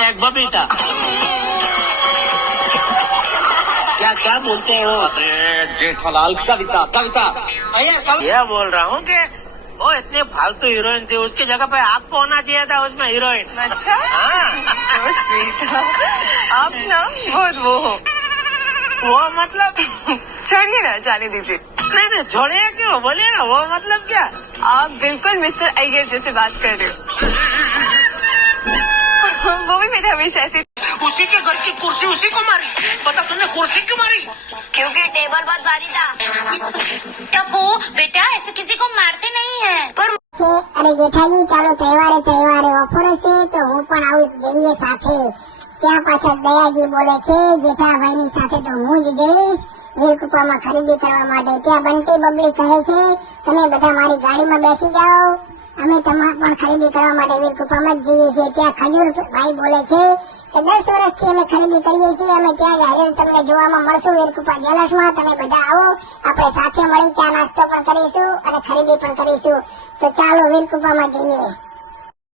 एक बबीता। क्या क्या बोलते हो? अरे जेठालाल, कविता कविता। यह बोल रहा हूँ कि वो इतने फालतू हीरोइन थी, उसकी जगह पे आपको होना चाहिए था उसमें हीरोइन। अच्छा, हाँ, so sweet। आप ना बहुत वो हो। वो मतलब छोड़िए ना, जाने दीजिए। नहीं छोड़िए क्यों, बोलिए ना, वो मतलब क्या? आप बिल्कुल मिस्टर अय्यर जैसे बात कर रहे हो। वो भी मेरे हमेशा ऐसे। उसी के घर की कुर्सी उसी को मारी। पता तुमने कुर्सी क्यों मारी? क्योंकि टेबल बहुत भारी था। टप्पू बेटा, ऐसे किसी को मारते नहीं है। पर અરે જેઠાજી, ચાલો તહેવારે ઓફરો છે તો હું પણ આવું, જઈએ સાથે. ત્યાં પાછા દયાજી બોલે છે, જેઠાભાઈની સાથે તો હું જ જઈશ વીરકુપામાં ખરીદી કરવા માટે. ત્યાં બંટી બબલી કહે છે, તમે બધા મારી ગાડીમાં બેસી જાઓ, અમે તમારે પણ ખરીદી કરવા માટે વીરકુપામાં જ જઈએ છીએ. ત્યાં ખજૂર ભાઈ બોલે છે કે 10 વર્ષથી અમે ખરીદી કરીએ છીએ, અમે ત્યાં જ હાજર તમને જોવામાં મળશું વીરકુપા જ્વેલર્સમાં. તમે બધા આવો, આપણે સાથે મળી ચા નાસ્તો પણ કરીશું અને ખરીદી પણ કરીશું. તો ચાલો વીરકુપામાં જઈએ.